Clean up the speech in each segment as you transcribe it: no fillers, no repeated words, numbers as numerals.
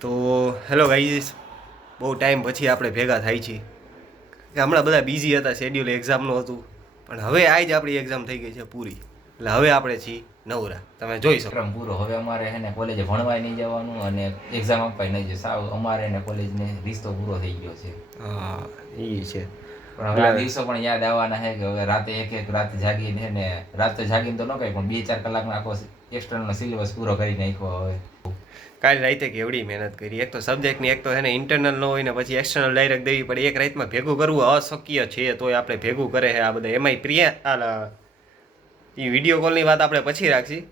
તો hello guys, બહુ time પછી આપણે ભેગા થાય છીએ કે હમણાં બધા બિઝી હતા, શેડ્યુલ એક્ઝામનું હતું. પણ હવે આજ આપણી એક્ઝામ થઈ ગઈ છે પૂરી, એટલે હવે આપણે છીએ નવરા. તમે જોઈ શકો. ક્રમ પૂરો. હવે અમારે હે ને કોલેજે ભણવાય નહીં જવાનું અને એક્ઝામ આપવાય નહીં જાય. સાવ અમારે ને કોલેજને રિશ્તો પૂરો થઈ ગયો છે. હા, એ છે. પણ હવે આ દિવસો પણ યાદ આવવાના છે કે હવે રાતે એક રાતે જાગીને હે ને રાતે જાગીને તો ન કહે પણ 2-4 કલાકનો આખો એક્સટર્નલ સિલેબસ પૂરો કરી નાખ્યો. હવે કાલે રાતે કેવડી મહેનત કરી. એક તો સબ્જેક્ટની, એક તો એને ઇન્ટરનલ ન હોય ને પછી એક્સટર્નલ ડાયરેક્ટ દેવી પડે. એક રાતમાં ભેગું કરવું અશક્ય છે, તોય આપણે ભેગું કરે છે આ બધા. એમાંય પ્રિયા એ વિડીયો કોલની વાત આપણે પછી રાખશી.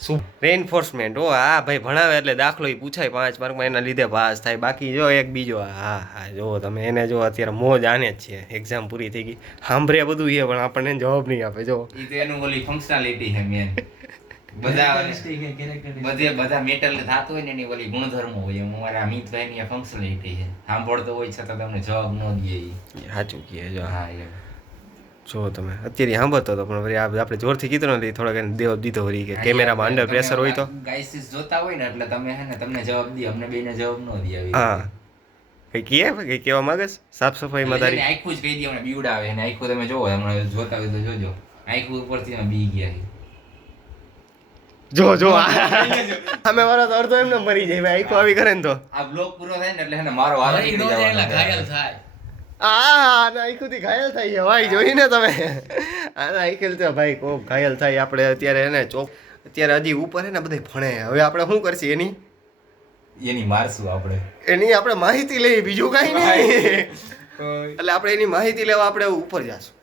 શું રેઇન્ફોર્સમેન્ટ? ઓ હા ભાઈ, ભણાવે એટલે દાખલો એ પૂછાય 5 માર્કમાં, એના લીધે પાસ થાય. બાકી જો એક બીજો, હા હા જો તમે એને જો અત્યારે મોજ આને જ છે. એક્ઝામ પૂરી થઈ ગઈ, સાંભળે બધું છે પણ આપણને જવાબ નહીં આપે. જો એ તો એનું ઓલી ફંક્શનાલિટી છે મેન. બધા મેટલ થતું હોય ને એની ઓલી ગુણધર્મો હોય. અમારા મિત્રની ફંક્શનાલિટી છે. સાંભળતો હોય છતાં તમને જવાબ ન દે. સાચું કહે. જો હા એમ જો તમે અત્યારે સાંભળતો હતો પણ વળી આપણે જોરથી કીધું નથી, થોડોક એને દેવ દીધો વળી કે કેમેરામાં અંડર પ્રેશર હોય તો ગાઈસીસ જોતા હોય ને એટલે તમે હે ને તમને જવાબ દે, અમને બેને જવાબ ન દે. આવી હા કઈ કઈ કહેવા માંગસ? સાફ સફાઈમાં તારી આખું જ કહી દે, અમને બીવડાવે. અને આખું તમે જોવો, હમણાં જોતા હોય તો જોજો, આખું ઉપરથી અમે બી ગયા છે. જો અમે વાળો તો અડધો એમને મરી જાય ભાઈ, આખું આવી કરે ને તો. આ બ્લોક પૂરો થાય ને એટલે હે ને મારો વારો નીકળી જવાનો. ઘાયલ થાય. આખુંથી ઘાયલ થઈ ગયા ભાઈ, જોઈને તમે. આખેલ તો ભાઈ કોક ઘાયલ થાય. આપણે અત્યારે એને અત્યારે હજી ઉપર હે ને બધા ભણે. હવે આપણે શું કરશે એની મારશું આપણે, એની આપણે માહિતી લઈએ, બીજું કાંઈ નહીં. એટલે આપણે એની માહિતી લેવા આપણે ઉપર જાશું.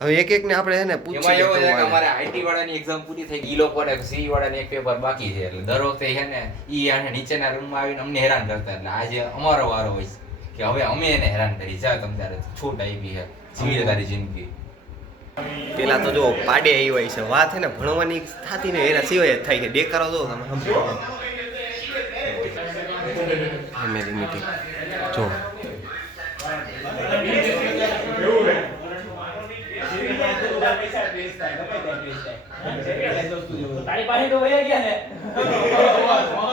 હવે એક ને આપણે એને એમાં એવું છે કે અમારે આઈટી વાળાની એક્ઝામ પૂરી થઈ ગઈ, ઈ લોકોને સીઈ વાળાની એક પેપર બાકી છે. એટલે દર વખતે છે ને ઈ આને નીચેના રૂમમાં આવીને અમને હેરાન કરતા. એટલે આજે અમારો વારો હોય છે કે હવે અમે એને હેરાન કરી. જા તમ તારે છૂટ આવી છે, જીવી તારી જિંદગી. પેલા તો જો પાડે આવી હોય છે વાત, હે ને ભણવાની થતી ને એના સિવાય જ થાય છે. દેખાડો જો તમે સમજો. ફેમિલી મીટિંગ જો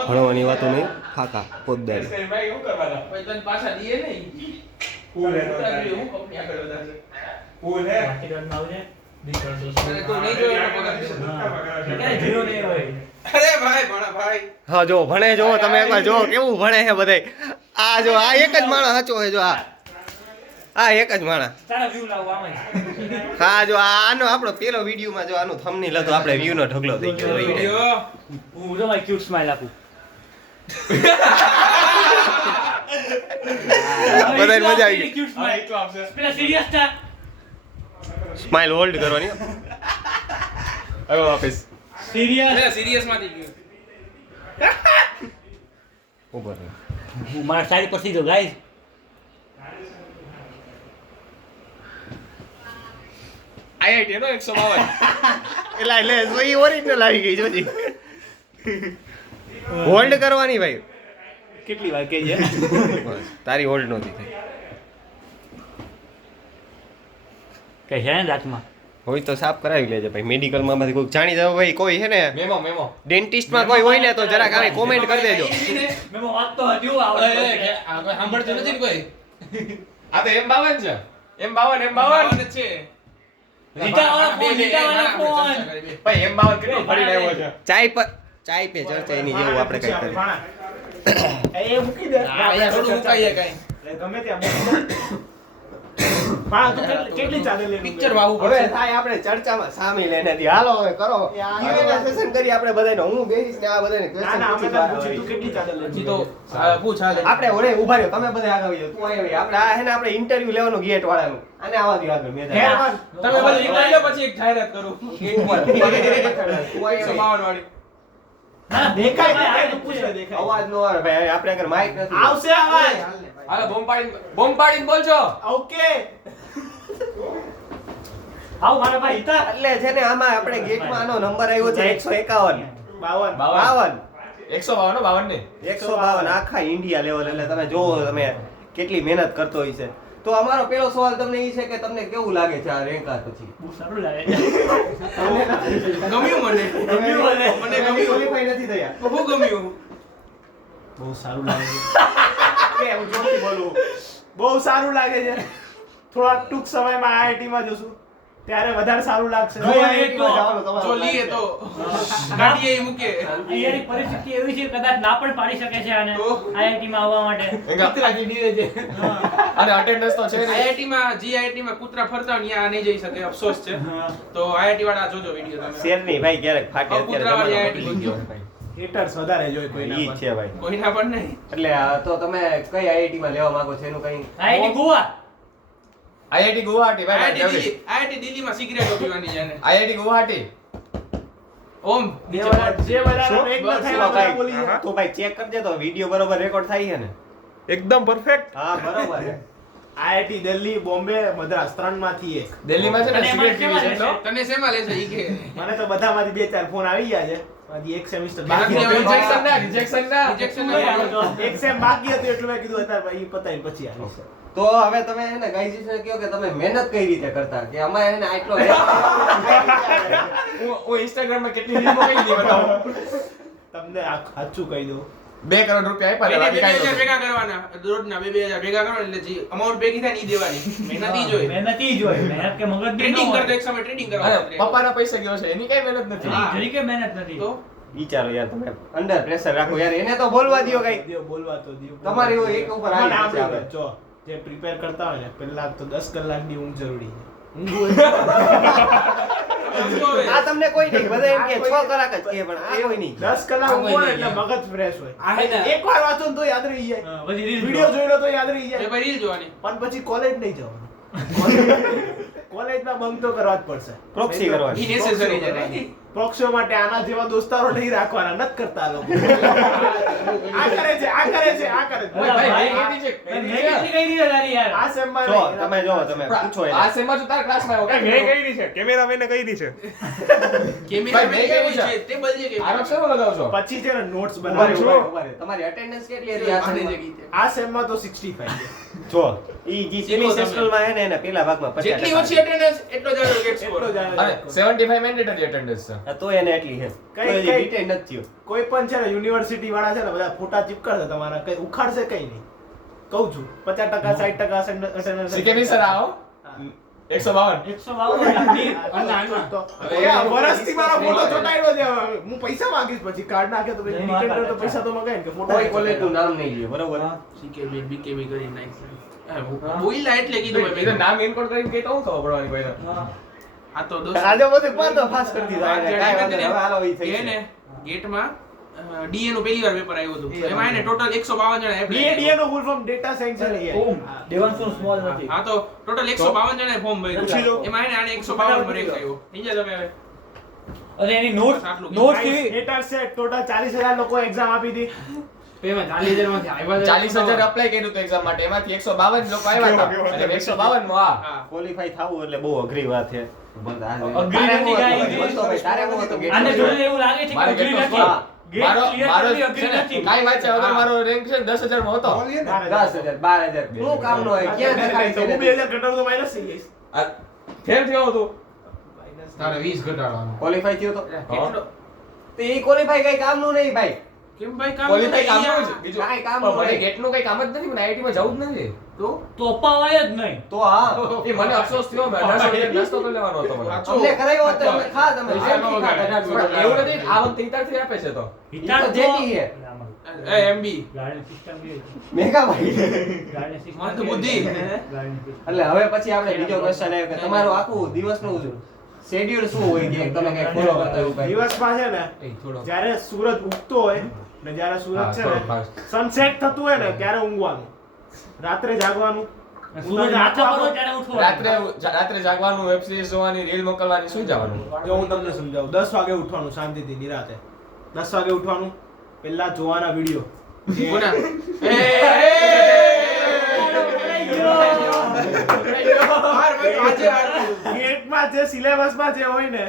ભણવાની વાતો નહીં, ખાકા પોતદારી. હા જો ભણે, જો તમે એકવાર જો કેવું ભણે છે બધાય. આ જો આ એક જ માણસ સાચો છે. જો આ એક જ માણસ. હા જો આનો આપણો પેલો વિડીયોમાં જો આનું થંબનેલ હતો, આપણે વ્યૂ નો ઢગલો થઈ ગયો. હું તો મારી ક્યુટ સ્માઈલ આપું. બધાને મજા આવી ગઈ. ક્યુટ સ્માઈલ તો આપશે. પેલા સિરિયસ થા. સ્માઈલ હોલ્ડ કરવાની. હવે વાપસ સિરિયસ માંથી ગયું. ઉપર હું મારા સાઈડ પર સીધો ગાઈસ. આઈઆઈટી નો 152 એટલે એ ઓરિજિનલ આવી ગઈ જોજી. હોલ્ડ કરવાની ભાઈ. કેટલી વાર કહી છે? બસ તારી હોલ્ડ નહોતી થઈ. કઈ છે ને દાંતમાં હોય તો સાફ કરાવી લેજે ભાઈ. મેડિકલમાં માંથી કોઈ જાણી જાવ ભાઈ, કોઈ છે ને મેમો ડેન્ટિસ્ટમાં કોઈ હોય ને તો જરાક આવી કોમેન્ટ કરી દેજો. મેં વાંચતો હજુ આવડતો સાંભળતું નથી ને કોઈ. આ તો M52 છે. M52 છે. રીટાવાળો ફોન. ભાઈ M52 કેટલો ફરી આવ્યો છે. ચાય પે ચર્ચા એની જેવું આપણે કઈ કરીએ. એ મૂકી દે. અહીંયા થોડું મુકાઈએ કઈ. ગમે ત્યાં કેટલી ચાલે લે પિક્ચર વાવું હવે પડશે. થાય આપણે ચર્ચામાં સામેલ એનાથી. હાલો હવે કરો Q&A સેશન કરી આપણે બધાને. હું બેસીશ ને આ બધાને ક્વેશ્ચન પૂછી. કેટલી ચાલે લે હજી તો પૂછ હાલે. આપણે ઓરે ઉભા રહ્યો, તમે બધા આગળ આવી જાઓ. તું આવી આપણે આ હે ને આપણે ઇન્ટરવ્યુ લેવાનું ગેટ વાળાનું. આને આવા દો આગળ મેં તમે બધું નીકળી લો પછી એક જાહેરાત કરું. ગેટ ઉપર તું આવી 152 વાળી. ના દેખાય આ તો પૂછે દેખાય. અવાજ નો આવે ભાઈ, આપણે આગળ માઈક નથી. આવશે અવાજ. હાલો બોમ્બ પાડીને બોલજો. ઓકે. આવ મારા ભાઈ હિતા. એટલે છે ને આમાં આપણે ગેટમાં આનો નંબર આવ્યો છે 151 52 152 ને 152 આખા ઇન્ડિયા લેવલ. એટલે તમે જોવો તમે કેટલી મહેનત કરતો હોય છે. તો અમારો પહેલો સવાલ તમને એ છે કે તમને કેવું લાગે છે આ રેન્કાર પછી? બહુ સારું લાગે. ગમ્યું મને. ગમ્યું મને. મને ગમ્યું. ક્વોલિફાઈ નથી થયા. બહુ ગમ્યું. બહુ સારું લાગે છે કે હું જોરથી બોલું બહુ સારું લાગે છે થોડા ટૂંક સમયમાં IIT માં જશું ત્યારે વધારે સારું લાગશે જો લઈએ તો ગાડીએ ઈ મૂકે અહીંયાની પરિસ્થિતિ એવી છે કદાચ ના પણ પાડી શકે છે આને તો? IIT માં આવવા માટે અને અટેન્ડન્સ તો છે નહીં. IIT માં GIT માં કૂતરા ફરતા હોય ત્યાં નહીં જઈ શકે અફસોસ છે તો IIT વાળા જોજો વિડિયો તમે શેર નહીં ભાઈ ક્યારેક ફાટે કૂતરા વાળી અત્યારે IIT ગયો હેટર્સ વધારે જોઈ કોઈના ઈ જ છે ભાઈ કોઈના પણ નહીં એટલે તો તમે કઈ IIT માં લેવા માંગો છો એનું કઈ IIT ગોવા IIT ગુવાહાટી ભાઈ IIT દિલ્હીમાં સિગરેટો પીવાની છે ને IIT ગુવાહાટી ઓમ જે બધા એક ન થયેલા બધા બોલી જાય. તો ભાઈ ચેક કરજે તો વિડિયો બરોબર રેકોર્ડ થાય છે ને એકદમ પરફેક્ટ. હા બરોબર છે IIT દિલ્હી બોમ્બે મદ્રાસ 3 માંથી એક દિલ્હીમાં છે ને અને એમાં સિગરેટ પીવી છે કેવા તો તને શેમાં લેશે ઈ કે મને તો બધામાંથી 2-4 ફોન આવી ગયા છે હજી એક સેમિસ્ટર બાકી બાકી હતું. રિજેક્શન ના રિજેક્શન ના એક સેમ બાકી હતું એટલે મેં કીધું અત્યારે ભાઈ પતાઈને પછી આવીશ તો હવે તમે એને ગાઈઝ કહો કે તમે મહેનત કઈ રીતે કરતા કે અમારે એને આટલો હું ઇન્સ્ટાગ્રામ માં કેટલી રીલ મોકલી દી બતાવું તમને સાચું કહી દઉં 2 કરોડ રૂપિયા આપ્યા મહિને હતા, બાકી 2,000 કાંઈ ભેગા કરવાના રોજના 2,000 ભેગા કરો એટલે જે અમાઉન્ટ ભેગી થાય ને ઈ દેવાની મહેનત ઈ જોઈએ મહેનત ઈ જ હોય મહેનત કે મગજ ટ્રેડિંગ કરતો એક સમય ટ્રેડિંગ નહોતું. કરવા અને પપ્પાના પૈસા ગયો છે એની કઈ મહેનત નથી હા. જરીકે મહેનત નથી તો વિચારો યાર તમે અંડર પ્રેશર રાખો યાર એને તો બોલવા દ્યો કઈ દ્યો, બોલવા તો દ્યો. તમારી હોય એક ઉપર આવી મને જશે આપણે આપણે. જો જે પ્રિપેર કરતા હોય ને પહેલા તો 10 કલાકની ઊંઘ જરૂરી છે ઊંઘ હોય આ તમને કોઈ નહીં બધા એમ કે 6 કલાક જ કે પણ આ કોઈ નહીં 10 કલાક ઊંઘો ને એટલે મગજ ફ્રેશ હોય એકવાર વાંચો ને તો યાદ રહી જાય હા, બધી રીલ વિડિયો જોઈ લો તો યાદ રહી એ જાય ભાઈ રીલ જોવાની પણ પછી કોલેજ નહીં જવાનું કોલેજમાં બંક તો કરવા જ પડશે પ્રોક્સી કરવાની. ઈ નેસેસરી છે નહીં પ્રોક્સીઓ માટે આના જેવા દોસ્તારો નહીં રાખવાના નથી કરતા આ લોકો આ કરે છે આ કરે છે આ કરે છે ઓય ભાઈ, ભાઈ, મેં કીધી છે. મેં કેટલી કહી દીધી તારી યાર આ સેમમાં જો નહીં. તમે જો તમે પૂછો આ એને સેમમાં જો તારા ક્લાસમાં આવ્યો મેં કહી દી છે કેમેરામેને કહી દી છે. કેમેરા ભાઈ, મેં કેવું કેવું છે ટેબલ છે કે આરોપ શેનો લગાવશો? પછી છે ને નોટ્સ ઉભા રહો, બનાવજો ઉભા રહો. તમારી અટેન્ડન્સ કેટલી હતી આ પાણી સેમમાં? જગ્યાએ. આ સેમમાં તો 65 છે જો ઈ જે સેમી તમે. સેસ્ટ્રલમાં હે ને એના પેલા ભાગમાં 50%. જેટલી ઓછી અટેન્ડન્સ એટલો જ આગળ ગેટ એટલો સ્કોર જ આવે. અને 75 મેન્ડેટરી અટેન્ડન્સ છે. હા, તો એને એટલી છે કઈ- તો હજી કઈ- ડિટેન નથી થયો. કોઈ પણ છે ને યુનિવર્સિટી વાળા છે ને બધા ફોટા ચીપકાડશે તમારા કઈ ઉખાડશે કઈ નહીં કહું છું 50% 60% attendance સિકેની સર આવો 152 152 તો વર્ષથી મારો ફોટો ચોટાડ્યો છે હવે. હું પૈસા માંગીશ પછી કાર્ડ નાખે તો પછી નહીં Nintendo માંગતા. તો પૈસા તો મંગાય ને કે ફોટો કોઈ કોલેજનું નામ નહીં લ્યો બરોબર સીકેબી બીકેબી કરી નાખ બોઈલા એટલે કીધું એ તો નામ ઇનકોડ કરીને કે તો હું ખબર પડવાની કોઈને. આ તો દોસ્ત આજે બધું પાડો ફાસ કરી દીધો એને. કાંઈ વાંધો નહીં. હવે હાલો ઈ થઈ કે છે. ને ગેટમાં ડીએ નું પહેલી વાર પેપર આવ્યું હતું એમાં એને ટોટલ 152 જણા એપ્લાય DA નું full form data science અને AI. ઓમ દેવાંશનું સ્મોલ નથી હા તો ટોટલ 152 જણાએ ફોર્મ પૂછી લો. ભર્યું એમાં એને આને 152 માં રેન્ક આવ્યો સમજ્યા તમે હવે અને એની નોટ આટલું નોટ Guys, કેવી haters છે ટોટલ 40,000 લોકો એક્ઝામ આપી હતી પેમાં 40,000 માંથી આવ્યા 40,000 અપ્લાય કર્યું હતું એક્ઝામ માટે એમાંથી 152 લોકો આવ્યા હતા અને 152 માં આ હા ક્વોલિફાઈ થવું એટલે બહુ અઘરી વાત છે અઘરી નથી કાંઈ. તારે હું હતો ગેટ આને જોઈને એવું લાગે છે કે મારે અઘરી કેટલો નથી હા. ગેટ મારો clear મારો કરવી છે અઘરી ને, નથી કાંઈ વાંચ્યા વગર મારો રેન્ક છે ને 10,000 માં હતો 10,000 12,000 શું કામનો હોય ક્યાં દેખાય તો હું છે 2000 ઘટાડું તો minus થઈ જઈશ. આ ફેલ થયો હતો તારે 20 ઘટાડવાનું ક્વોલિફાઈ થયો તો કેટલો તો એ ક્વોલિફાઈ કઈ કામનું નહીં ભાઈ કેમ ભાઈ કામ ક્વોલિફાઈ કામ નથી? નું જ બીજું કાંઈ કામ પણ મને નહીં. ગેટનું કઈ કામ જ નથી મને આઈઆઈટી માં જવું જ નથી તો તો અપાવાય જ નહીં તો હા એ મને અફસોસ થયો મેં 18,000 નાસ્તો કરી લેવાનો હતો મને અમને કરાયો હોત તો અમે ખા તમે પૈસા ન આઈટી ખા વગાડે. કદાચ. પણ એવું નથી આવક તૈયારથી આપે છે તો વિચાર તો જેની છે. એ એમબી ગાડી સિસ્ટમ બી મેગા ભાઈ ગાડી સિસ્ટમ મને તો બુદ્ધિ. એટલે હવે પછી આપણે બીજો ક્વેશ્ચન આવ્યો કે તમારું આખું દિવસનું શેડ્યુલ શું હોય કે તમે કઈ ફોલો કરતા હોય કઈ? દિવસમાં છે ને એ થોડો જ્યારે સૂરજ ઉગતો હોય ને જ્યારે સૂરજ હા, છે થોડો ને fast. સનસેટ થતું હોય ને ત્યારે ઊંઘવાનું રાત્રે જાગવાનું સૂરજ નાચો કરો ત્યારે ઉઠવાનું રાત્રે જાગવાનું વેબ સિરીઝ જોવાની રીલ મોકલવાની શું જવાનું જો હું તમને સમજાવું 10 વાગે ઉઠવાનું શાંતિથી નિરાતે 10 વાગે ઉઠવાનું પહેલા જોવાના વિડિયો કોના ગેટમાં જે સિલેબસમાં જે હોય ને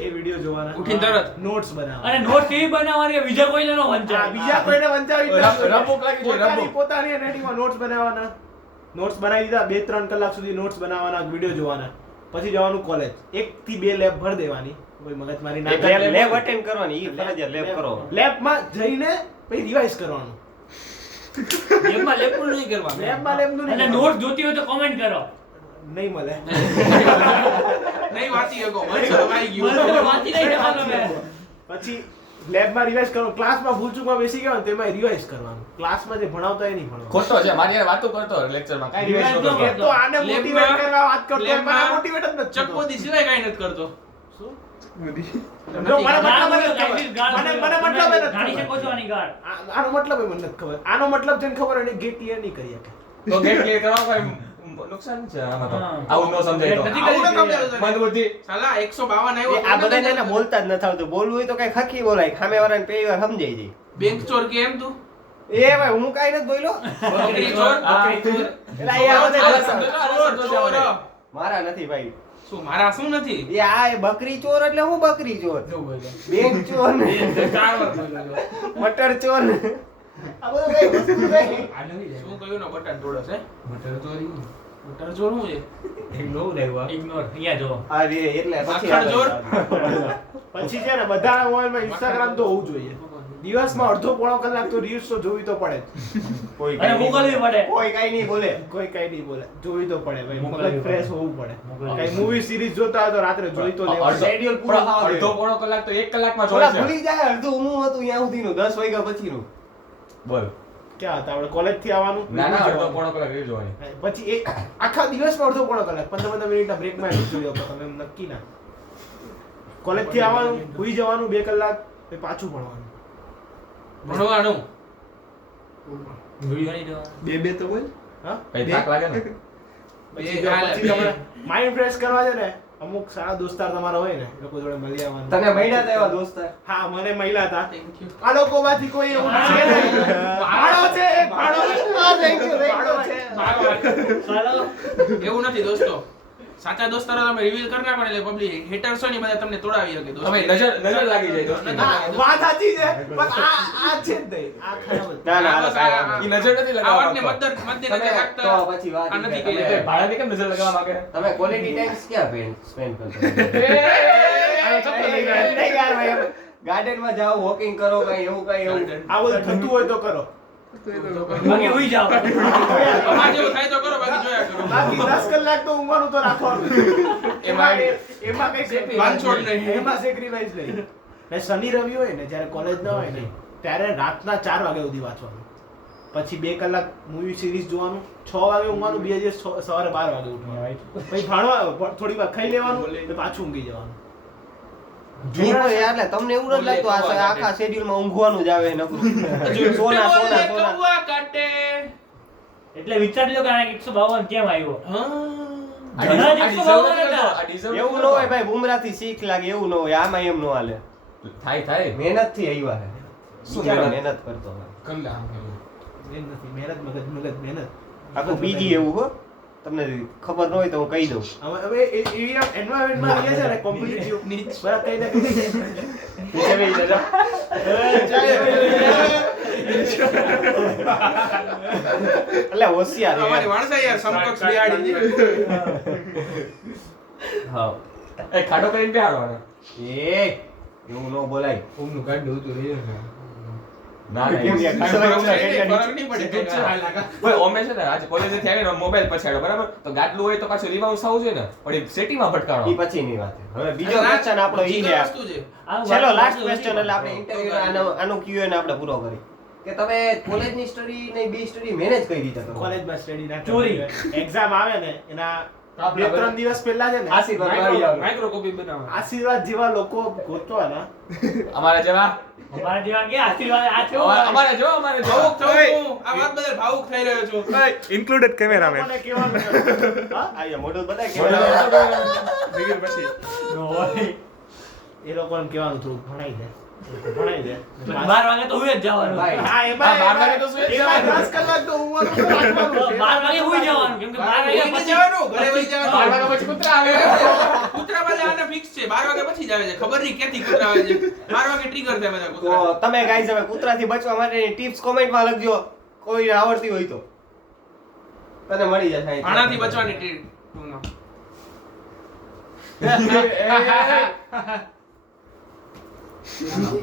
એ વિડિયો જોવાના ઉઠીને તરત. નોટ્સ બનાવવાના અને નોટ કેવી બનાવવાની કે બીજા કોઈને નો આ વંચાય બીજા કોઈને વંચાવી જ ના જોઈએ. રમૂક લાગી જોઈએ, પોતાની- રમૂક. પોતાની handwriting માં નોટ્સ બનાવવાના નોટ્સ બનાવી દીધા 2-3 કલાક સુધી નોટ્સ બનાવવાના વિડિયો જોવાના પછી જવાનું કોલેજ 1 થી 2 લેબ ભર દેવાની કોઈ મગજમારી ના લેબ કરવાની. લેબ અટેન્ડ કરવાની ઈ ફરજિયાત લેબ કરો લેબમાં જઈને પછી રિવાઇઝ કરવાનું લેબમાં લેબનું નહીં કરવાનું. લેબમાં લેબનું નહીં અને કરવાનું. નોટ જોતી હોય તો કોમેન્ટ કરો. નહીં મળે. નહીં વાંચી શકો મનસો આવી ગયું બસ વાંચી નહીં શકવાનો મેં. પછી લેબમાં રિવાઇઝ કરો. ક્લાસમાં ભૂલચૂકમાં બેસી ગયા ને તેમાં રિવાઇઝ કરવાનું. ક્લાસમાં જે ભણાવતા એ નહીં ભણવાનું. ખોટો છે મારી યાર વાતો કરતો લેક્ચરમાં કાઈ રિવાઇઝ ન Revise કરતો એ તો આને લેબમાં- મોટિવેટ કરવા વાત કરતો હોય, મને લેબમાં મોટિવેટ જ નથી થતો. ચક્કોદી સિવાય કાંઈ નથી કરતો શું? નથી. જો મને ગાળ મતલબ બોલો, જ ખબર. ગાળ બોલો. મને મતલબ જ જાણી નથી શકો છો આની ગાળ. ખબર. આનો મતલબ મને નથી ખબર. આનો મતલબ જેને ખબર હોય એને ગેટ ક્લિયર નહીં કરી શકે. તો ગેટ ક્લિયર કરવા કોઈ નુકસાન છે આમાં તો હા. આવું ન સમજાય તો નથી આવું ન કરી સમજાયું તને. મંદબુદ્ધિ સાલા 152 એ આ બધાને એને બોલતા જ નથી આવતું. બોલવું હોય તો કઈ ખખી બોલાય, સામેવાળાને પહેલી વાર સમજાઈ જાય. બેંક ચોર કે એમ તું એ ભાઈ હું કાંઈ નથી બોલ્યો. બકરી ચોર એટલે આ બધા આ સમજો છો, આ ચોર સમજો છો ચોર આપણે. મારા નથી ભાઈ. શું મારા શું નથી એ આ એ બકરી ચોર એટલે હું બકરી ચોર, બેંક ચોર ને ચાર વાર બોલ્યો છો. મટર ચોર ને આ બધું કઈ વસ્તુ નહીં. શું કહ્યું ને બટન તોડો છે બટર ચોર શું છે ઇગ્નોર. અહીંયા જો. અરે એટલે પછી માખણ ચોર? પછી છે ને બધાના મોબાઈલમાં ઇન્સ્ટાગ્રામ તો હોવું જોઈએ. દિવસમાં અડધો પોણો કલાક તો રીલ્સ તો જોવી તો પડે જ. કોઈ અને મોકલવી પડે. કોઈ કઈ નહીં બોલે. કોઈ કઈ નહીં બોલે, જોવી તો પડે ભાઈ. મોકલવી મગજ પડે. ફ્રેશ હોવું પડે. મોકલવી કઈ મૂવી સિરીઝ જોતા હોય તો રાત્રે જોઈ તો લેવાનું. અડધો- schedule પૂરું થવા દે. અડધો પોણો કલાક તો 1 કલાકમાં થોડા જોઈ છે ભૂલી જાય અડધું હું હતું ત્યાં સુધીનું 10 વાગ્યા પછીનું. બોલ ક્યાં હતા આપણે કોલેજ થી આવવાનું ના ના અડધો જોવાનું. પોણો કલાક રીલ જોવાની પછી એ આખા દિવસમાં અડધો પોણો કલાક 15 મિનિટના બ્રેકમાં જોઈ લો તમે એમ નક્કી ના. કોલેજ થી આવવાનું, સુઈ જવાનું 2 કલાક, પછી પાછું ભણવાનું. ભણવાનું વિડિયો નહીં જોવાનો. બે તો બોલ. હા કઈ થાક લાગે ને પછી બે હાલે, પછી બે. તમારે માઇન્ડ ફ્રેશ કરવા છે ને, અમુક સારા દોસ્તાર તમારા હોય ને એ લોકો જોડે મળી આવવાનું. તને મળ્યા હતા એવા દોસ્તાર? હા મને મળ્યા હતા. થેન્ક યુ આ લોકોમાંથી કોઈ એવું છે નહીં. ભાડો છે, એક ભાડો. હા, thank you, thank you. ભાડો છે. ચાલો. એવું નથી દોસ્તો સાચા દોસ્તારો તમે રિવીલ કરી નાખો ને એટલે પબ્લિક હેટર્સ હોય ને બધા તમને તોડાવી શકે દોસ્તો તમે નજર લાગી જાય દોસ્તી હા, વાત સાચી છે પણ આ છે જ નહીં. આ ખરાબ જ. ના ના બસ કાંઈ આ- વાંધો ઈ નહીં. નજર નથી આ વાતને લગાવવા મધ્ય તમે નથી રાખતા તો પછી વાત આ નથી ઈ છે. કહી તમે- ભાડાથી કેમ નજર લગાવવા માંગે તમે ક્વોલિટી ટાઈમ્સ ક્યાં સ્પેન્ડ કરતા? આનો ચપ્પલ લઈ ગયા. નહીં યાર ભાઈ, એમ ગાર્ડનમાં જાઓ, વોકિંગ કરો, કઈ એવું કઈ એવું. આ બધું થતું હોય તો કરો. બાકી હુઈ જાઓ. અમાર જેવું થાય તો કરો બાકી જોયા કરો બાકી 10 કલાક તો ઊંઘવાનું તો રાખવાનું. એમાં કઈ બાંધછોડ નહીં. એમાં સેક્રિફાઈસ નહીં. ને શનિ રવિ હોય ને જ્યારે કોલેજ ન હોય ને ત્યારે રાતના 4 વાગ્યા સુધી વાંચવાનું. પછી 2 કલાક મૂવી સિરીઝ જોવાનું, 6 વાગે ઊંઘવાનું, બીજા દિવસ સવારે 12 વાગે ઉઠવાનું. પછી ભણવા થોડી વાર ખાઈ લેવાનું, પછી પાછું ઊંઘી જવાનું. નહીં પણ યાર, એટલે તમને એવું નથી લાગતું આ આખા શેડ્યુલમાં ઊંઘવાનું જ આવે નકરું? સોના સોના સોના. કૌવા કાટે એટલે વિચારી લો કે આ 152 કેમ આવ્યો. આ ઘણા deserve દિવસો નતો હતા. કરતો, આ deserve એવું ન નતો હોય ભાઈ, બુમરાહથી શીખ લાગે એવું ન હોય. આમાં એમ ન હાલે. થાય મહેનતથી આવ્યા છે. શું બિચારો મહેનત? મહેનત કરતો હોય. એમ નથી, મહેનત મહેનત. આખું બીજી એવું હો, તમને ખબર ન હોય તો હું કહી દઉં. હવે એવી એન્વાયરમેન્ટમાં રહીએ છે ને કોમ્પિટિટિવ બરાબર કઈ ના કઈ નીચે બેસી જજો. એટલે હોશિયાર છે અમારી યાર. વાણસા યાર સમકક્ષ બિહાડી હા. એ ખાડો કરીને બેહાડવાનો એ એવું ન બોલાય. ના ના કેમ યાર, ખાડો એવું કરીને નહીં. ફરક નહીં પડે કઈ ચાલ લાગા ભાઈ ઓમે છે ને આજે કોલેજે થી આવીને મોબાઈલ પછાડ્યો બરાબર તો ગાટલું હોય તો પાછું રિવાઉન્સ આવવું જોઈએ ને પણ એ સેટિંગમાં ઈ ભટકાણો પછીની વાત છે. હવે બીજો ક્વેશ્ચન આપણો ઈ છે. વસ્તુ છે ચલો લાસ્ટ ક્વેશ્ચન એટલે આપણે ઇન્ટરવ્યુ આનો Q&A ને આપણે પૂરો કરી કે તમે કોલેજની સ્ટડી ને બી સ્ટડી મેનેજ કઈ રીતે કરો? કોલેજમાં સ્ટડી ના ચોરી. એક્ઝામ આવે ને એના 2-3 દિવસ પહેલા છે ને આશીર્વાદ મળી જાવ. માઇક્રોકોપી બનાવો આશીર્વાદ જેવા લોકો ગોતવાના. અમારા જેવા અમારા જેવા કે આશીર્વાદ આ છે અમારા જેવા અમારે ભાવુક જેવા થવું હું આ વાત બદલ ભાવુક થઈ રહ્યો છું ઇન્ક્લુડેડ કેમેરામેન. લોકોને કહેવાનું હા? આ મોઢું બતાય વિગર પછી એ લોકોને કહેવાનું થોડું ભણાઈ દે. ભણાઈ દે. 12 વાગે તો હુઈ જ જવાનું. ભાઈ. હા, એમાં- હા, 12 વાગે તો સુઈ જ એમાં જવાનું. 10 કલાક તો ઊંઘવાનું તો રાખવાનું તો છે. 12 વાગે હુઈ જવાનું કેમ કે 12 વાગ્યા ઘરે પછી જવાનું ઘરે વહી બાર જવાનું વાગ્યા પછી કૂતરા આવે કૂતરા બધા આને ફિક્સ છે 12 વાગ્યા પછી જ આવે છે ખબર નહીં ક્યાંથી કૂતરા આવે છે 12 વાગે ટ્રિગર થાય બધા કૂતરા તો તમે ગાઈસ હવે કૂતરાથી બચવા માટેની ટિપ્સ કોમેન્ટમાં લખજો. કોઈ આવડતી હોય તો તને મળી જશે. આનાથી બચવાની ટ્રીક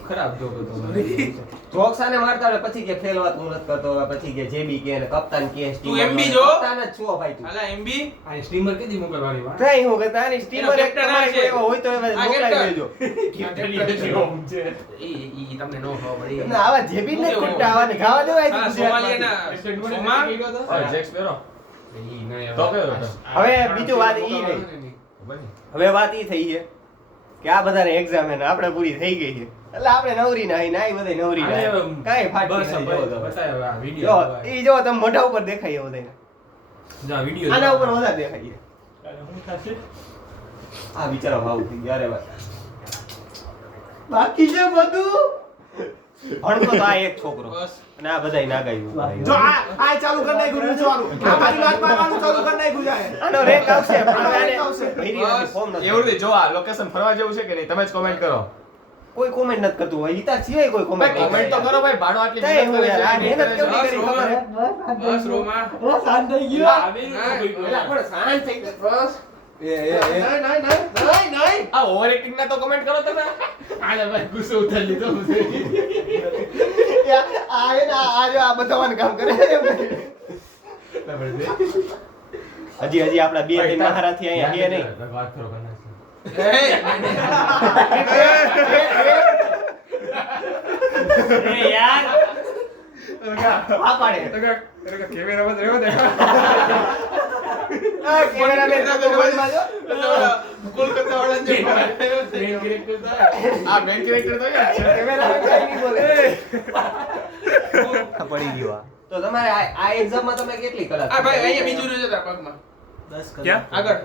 ખરાબ જોક હતો મને. જોક્સ આને મારતા હોય પછી કે ફેલ વાત હું નથી કરતો હવે પછી કે જેબી કે ને કપ્તાન કે તું MB જો? કપ્તાન જ છો ભાઈ તું હાલા MB આ સ્ટીમર કેદી મોકલવાની વાત? કઈ હું કહેતા આની સ્ટીમર એક captain તમારે આ છે. કોઈ એવો હોય તો એવા આ મોકલાવી captain. દેજો ઈ તમને નો ખબર પડી ના આવા જેબી ને ખોટા આવા ને ગાવા દેવાય હા, સોમાલિયાના સોમા જેક્સ પહેરો. ઈ નય તો કયો હતો? હવે બીજું વાત ઈ રહી હવે વાત ઈ થઈ છે કે આ બધાને એક્ઝામ હે ને આપણે પૂરી થઈ ગઈ છે એટલે આપણે નવરી નાઈ નાઈ બધે નવરી નાઈ કાઈ ફાટી બસ નથી જોવો તમે. બતાયો આ જો વિડિયો. ઈ જો તમે મોઢા ઉપર દેખાય બધાને જા વિડિયો. આના ઉપર વધારે દેખાય હું થશે આ બિચારા ભાવ થઈ ગયા રે બાકી છે બધું ભણતો તો આ એક છોકરો બસ અને આ બધાય નાગાયું જો આ ચાલુ કરી નાખ્યું રીલ્સ વાળું આ મારી વાત માનવાનું ચાલુ કરી નાખ્યું જાય આનો રેક આવશે પણ આનો આને rank આવશે. ભરી નથી, ફોર્મ નથી. એવું નહીં, જો આ લોકેશન ફરવા જેવું છે કે નહીં તમે જ કોમેન્ટ કરો. કોઈ કોમેન્ટ નથી કરતું હોય હિતા સિવાય કોઈ કોમેન્ટ ભાઈ કોમેન્ટ તો કરો ભાઈ, ભાડો આટલી તઈ મહેનત હું કરે યાર આ છે, મહેનત કરે છે. કેવડી કરી ખબર હે? બસ રોમા શાંત થઈ ગયો હા, એલા પણ શાંત થઈ ગયો બસ આ ઓવર એક્ટિંગ ના તો કમેન્ટ કરો તમે. આને ભાઈ ગુસ્સો ઉતારી લીધો છે. આ હે ને આ જો આ બધાવાનું કામ કરે છે એમ. હજી આપડા બે ત્રણ મહારાથી અહીંયા હે નહીં વાત કરો કના. એ યાર આ પાડે કેમેરામાં જ રહ્યો દે. આ કેમેરામેન તો મોબાઈલમાં જો કોલકાતા વાળા જે મેઇન કેરેક્ટર તો આ મેઇન કેરેક્ટર તો યાર છે. કેમેરામેન કાઈ નહીં બોલે પડી ગયો આ. તો તમારે આ એક્ઝામમાં તમે કેટલી કલાક આ ભાઈ અહીંયા બીજું રહ્યું છે તારા પગમાં 10 ક્યાં? આગળ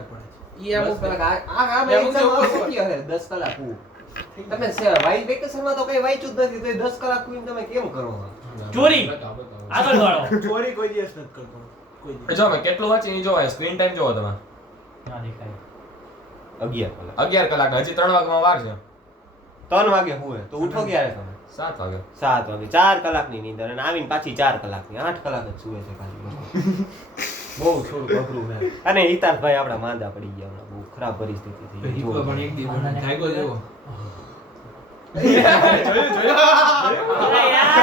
ઈ આમ 10 કલાક આ ત્યાં એક્ઝામ મૂકજો. શક્ય છે 10 કલાક હું તમે વાઈ વેકેશનમાં તો કઈ વાંચ્યું જ નથી તો 10 કલાક કુઈને તમે કેમ કરો ચોરી. બતાવો, બતાવો. આગળ વાળો ચોરી કોઈ દિવસ નથી કરતો કોઈ દિવસ જો હવે કેટલું વાંચી જોવાય, સ્ક્રીન ટાઈમ જોવો તમે. ના દેખાય 11 કલાક 11 કલાક, હજી 3 વાગવામાં વાર છે. 3 વાગે હુએ તો ઉઠો ક્યારે તમે 7 વાગે. 7 વાગે 4 કલાકની નીંદર અને આવીને પાછી 4 કલાકની 8 કલાક જ સુવે છે ખાલી બહુ થોડું અઘરું છે અને હિતાર્થભાઈ આપણા માંદા પડી ગયા હમણાં બહુ ખરાબ પરિસ્થિતિ થઈ ગઈ જો. પણ એક દી જાગ્યો જેવો. અરે યાર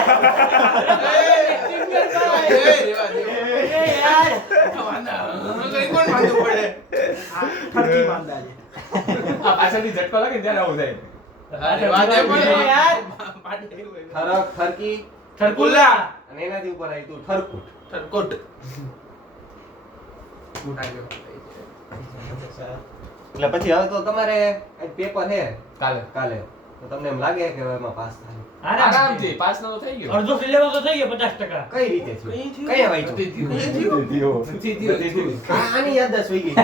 એ યાર કોણ માંદું પડે ફરકી માંદા છે આ પાછળથી ઝટકો લાગે ને ત્યારે આવું થાય. અરે વાદે પણ એ યાર થરક થરકી ઠરકુલા અને એનાથી ઉપર આવી તું ઠરકુટ ઠરકોટ એટલે પછી હવે તો તમારે પેપર છે કાલે કાલે તો તમને એમ લાગે કે હવે એમાં પાસ થાય આરામથી પાસ નો તો થઈ ગયો. અડધો સિલેબસ તો થઈ ગયો 50%. કઈ રીતે થયું કઈ વાંચ્યું આની યાદદાસ્ત હોઈ ગઈ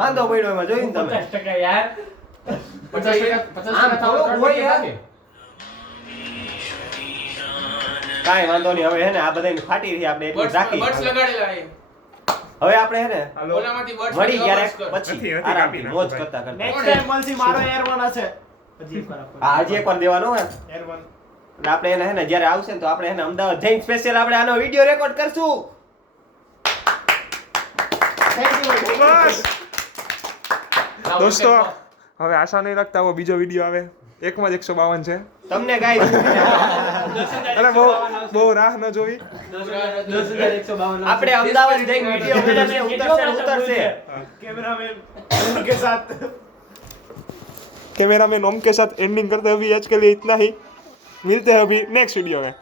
માંદો પડ્યો એમાં જોયું ને તમે 50% યાર 50% આમ થોડુંક હોય યાર. કાંઈ વાંધો નહીં હવે હે ને આ બધાને ફાટી રહી આપણે એટલું બર્ડ્સ રાખી લગાડેલા એ હવે આપણે હે ને હાલો. ઓલામાંથી બર્ડ્સ મળી ક્યારેક કર. પછી નથી, આરામથી કાપી નાખો મોજ ભાઈ. કરતા કરતા નેક્સ્ટ ટાઈમ મળશે મારો એર1 હશે હજી એક વાર આ હજી એકવાર દેવાનો હે એર1 એટલે આપણે એને હે ને જ્યારે આવશે ને તો આપણે એને અમદાવાદ જઈને સ્પેશિયલ આપણે આનો વિડિયો રેકોર્ડ કરશું થેન્ક યુ બસ દોસ્તો હવે આશા નહીં રાખતા આવો બીજો વિડીયો આવે એકમાં જ 152 છે તમને ગાઈસ અને બહુ રાહ ન જોવી. 10,152 આપણે અમદાવાદ જઈને વિડિયો બનાવીને ઉતરશે ને ઉતરશે कैमरामैन के साथ कैमरामैन ओम के साथ एंडिंग करते हैं अभी आज के लिए इतना ही. मिलते हैं अभी नेक्स्ट वीडियो में.